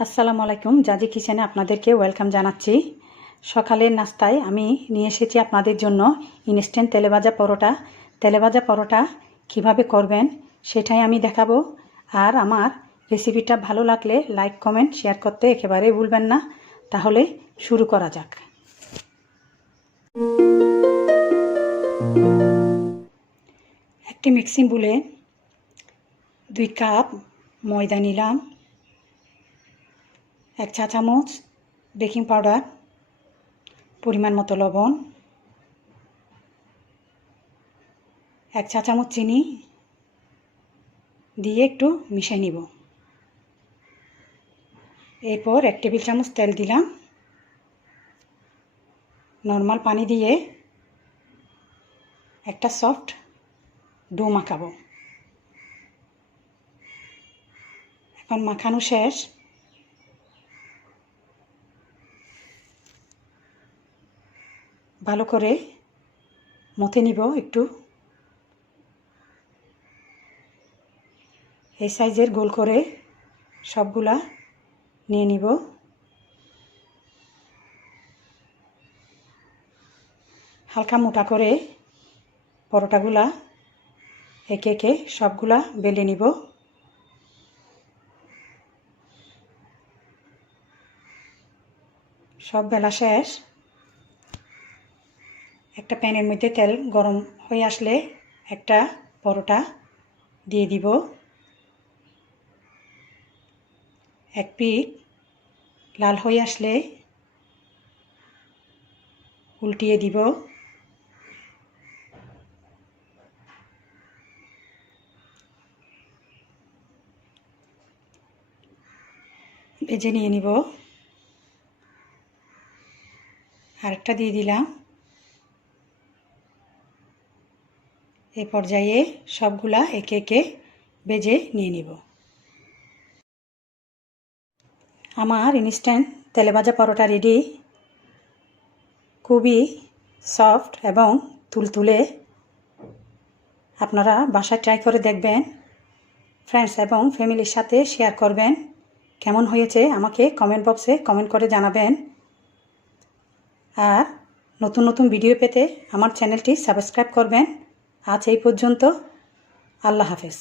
আসসালামু আলাইকুম, জাজি কিচেনে আপনাদেরকে ওয়েলকাম জানাচ্ছি। সকালের নাস্তায় আমি নিয়ে এসেছি আপনাদের জন্য ইনস্ট্যান্ট তেলেভাজা পরোটা। তেলেভাজা পরোটা কিভাবে করবেন সেটাই আমি দেখাবো। আর আমার রেসিপিটা ভালো লাগলে লাইক কমেন্ট শেয়ার করতে একেবারেই ভুলবেন না। তাহলে শুরু করা যাক। একটি মিক্সিং বুলে 2 কাপ ময়দা নিলাম, 1 চা চামচ বেকিং পাউডার, পরিমাণ মতো লবণ, 1 চা চামচ চিনি দিয়ে একটু মিশিয়ে নিব। এরপর 1 টেবিল চামচ তেল দিলাম। নর্মাল পানি দিয়ে একটা সফট ডো মাখাবো। এখন মাখানো শেষ। ভালো করে মথে নিব একটু। এই সাইজের গোল করে সবগুলা নিয়ে নিব। হালকা মোটা করে পরোটাগুলা একে একে সবগুলা বেলে নিব। সব বেলা শেষ। একটা প্যানের মধ্যে তেল গরম হয়ে আসলে একটা পরোটা দিয়ে দিব। এক পিঠ লাল হয়ে আসলে উল্টিয়ে দিব। ভেজে নিয়ে নিব। আরেকটা দিয়ে দিলাম। এই পর্যায়ে সবগুলা একে একে ভেজে নিয়ে নিব। আমার ইনস্ট্যান্ট তেলেভাজা পরোটা রেডি। খুবই সফট এবং তুলতুলে। আপনারা বাসায় ট্রাই করে দেখবেন। ফ্রেন্ডস এবং ফ্যামিলির সাথে শেয়ার করবেন। কেমন হয়েছে আমাকে কমেন্ট বক্সে কমেন্ট করে জানাবেন। আর নতুন নতুন ভিডিও পেতে আমার চ্যানেলটি সাবস্ক্রাইব করবেন। আজ এই পর্যন্ত। আল্লাহ হাফেজ।